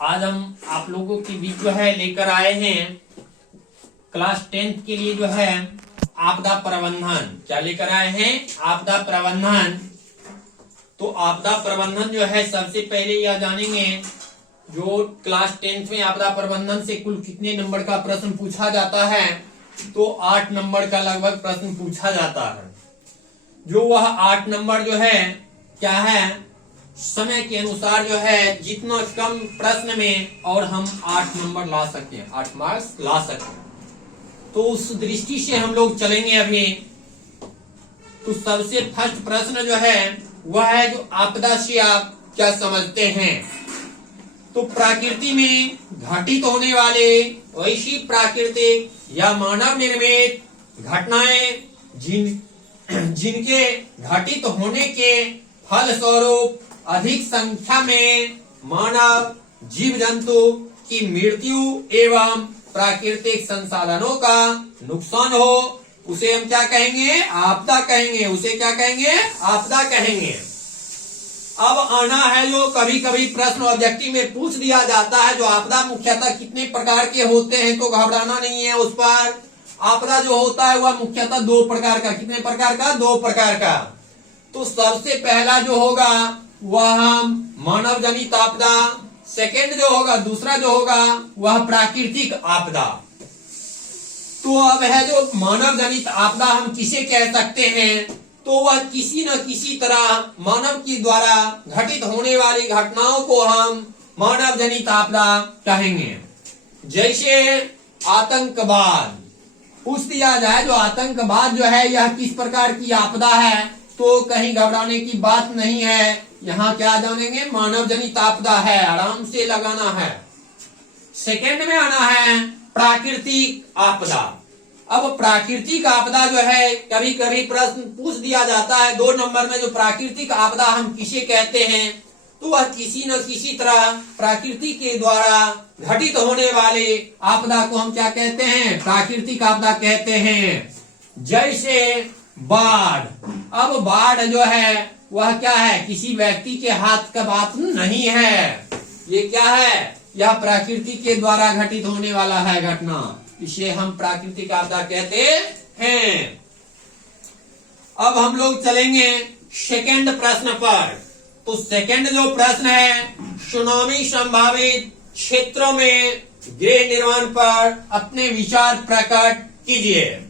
आज हम आप लोगों के बीच जो है लेकर आए हैं क्लास 10th के लिए जो है आपदा प्रबंधन। क्या लेकर आए हैं? आपदा प्रबंधन। तो आपदा प्रबंधन जो है सबसे पहले यह जानेंगे जो क्लास 10th में आपदा प्रबंधन से कुल कितने नंबर का प्रश्न पूछा जाता है। तो 8 नंबर का लगभग प्रश्न पूछा जाता है। जो वह 8 नंबर जो है क्या है, समय के अनुसार जो है जितना कम प्रश्न में और हम 8 नंबर ला सकते, 8 मार्क्स ला सकते। तो उस दृष्टि से हम लोग चलेंगे अभी। तो सबसे फर्स्ट प्रश्न जो है वह है जो आपदा से आप क्या समझते हैं। तो प्रकृति में घटित होने वाले वैसी प्राकृतिक या मानव निर्मित घटनाएं जिनके घटित होने के फलस्वरूप अधिक संख्या में मानव जीव जंतु की मृत्यु एवं प्राकृतिक संसाधनों का नुकसान हो, उसे हम क्या कहेंगे? आपदा कहेंगे। उसे क्या कहेंगे? आपदा कहेंगे। अब आना है जो कभी कभी प्रश्न ऑब्जेक्टिव में पूछ दिया जाता है, जो आपदा मुख्यतः कितने प्रकार के होते हैं, तो घबराना नहीं है उस पर। आपदा जो होता है वह मुख्यतः 2 प्रकार का। कितने प्रकार का? 2 प्रकार का। तो सबसे पहला जो होगा वह मानव जनित आपदा, सेकेंड जो होगा, दूसरा जो होगा वह प्राकृतिक आपदा। तो अब है जो मानव जनित आपदा हम किसे कह सकते हैं, तो वह किसी न किसी तरह मानव के द्वारा घटित होने वाली घटनाओं को हम मानव जनित आपदा कहेंगे। जैसे आतंकवाद पूछ दिया जाए, जो आतंकवाद जो है यह किस प्रकार की आपदा है, तो कहीं घबराने की बात नहीं है। यहाँ क्या जानेंगे? मानव जनित आपदा है, आराम से लगाना है। सेकंड में आना है प्राकृतिक आपदा। अब प्राकृतिक आपदा जो है कभी कभी प्रश्न पूछ दिया जाता है 2 नंबर में, जो प्राकृतिक आपदा हम किसे कहते हैं, तो वह किसी न किसी तरह प्रकृति के द्वारा घटित होने वाले आपदा को हम क्या कहते हैं? प्राकृतिक आपदा कहते हैं। जैसे बाढ़। अब बाढ़ जो है वह क्या है? किसी व्यक्ति के हाथ का बात नहीं है। ये क्या है? यह प्रकृति के द्वारा घटित होने वाला है घटना, इसे हम प्राकृतिक आपदा कहते हैं। अब हम लोग चलेंगे सेकंड प्रश्न पर। तो सेकंड जो प्रश्न है, सुनामी संभावित क्षेत्रों में गृह निर्माण पर अपने विचार प्रकट कीजिए।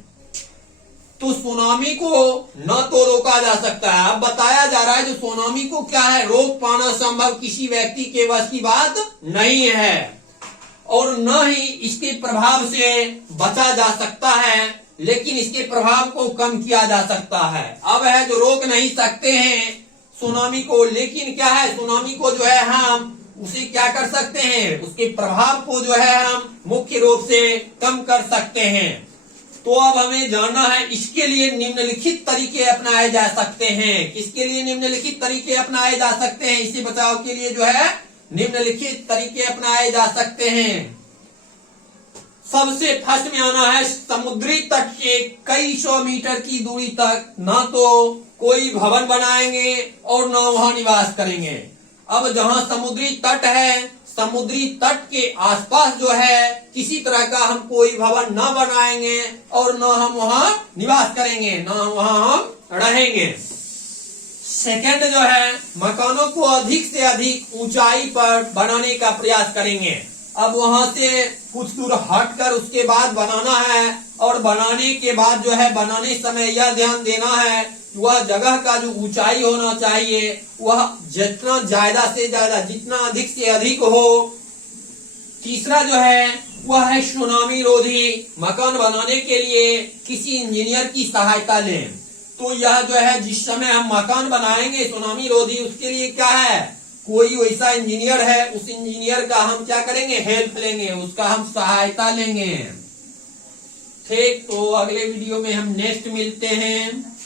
तो सुनामी को न तो रोका जा सकता है, अब बताया जा रहा है जो सुनामी को क्या है, रोक पाना संभव किसी व्यक्ति के वश की बात नहीं है, और न ही इसके प्रभाव से बचा जा सकता है, लेकिन इसके प्रभाव को कम किया जा सकता है। अब है जो रोक नहीं सकते हैं सुनामी को, लेकिन क्या है, सुनामी को जो है हम उसे क्या कर सकते हैं, उसके प्रभाव को जो है हम मुख्य रूप से कम कर सकते हैं। तो अब हमें जानना है इसके लिए निम्नलिखित तरीके अपनाए जा सकते हैं। किसके लिए निम्नलिखित तरीके अपनाए जा सकते हैं? इसे बचाव के लिए जो है निम्नलिखित तरीके अपनाए जा सकते हैं। सबसे फर्स्ट में आना है, समुद्री तट के कई 100 मीटर की दूरी तक ना तो कोई भवन बनाएंगे और न वहां निवास करेंगे। अब जहां समुद्री तट है, समुद्री तट के आसपास जो है किसी तरह का हम कोई भवन न बनाएंगे और न हम वहां निवास करेंगे, न वहां हम रहेंगे। सेकंड जो है, मकानों को अधिक से अधिक ऊंचाई पर बनाने का प्रयास करेंगे। अब वहां से कुछ दूर हटकर उसके बाद बनाना है, और बनाने के बाद जो है बनाने समय यह ध्यान देना है वह जगह का जो ऊंचाई होना चाहिए वह जितना ज्यादा से ज्यादा, जितना अधिक से अधिक हो। तीसरा जो है वह है सुनामी रोधी। मकान बनाने के लिए किसी इंजीनियर की सहायता लें। तो यह जो है जिस समय हम मकान बनाएंगे सुनामी रोधी, उसके लिए क्या है, कोई वैसा इंजीनियर है, उस इंजीनियर का हम क्या करेंगे, हेल्प लेंगे, उसका हम सहायता लेंगे। ठीक, तो अगले वीडियो में हम नेक्स्ट मिलते हैं।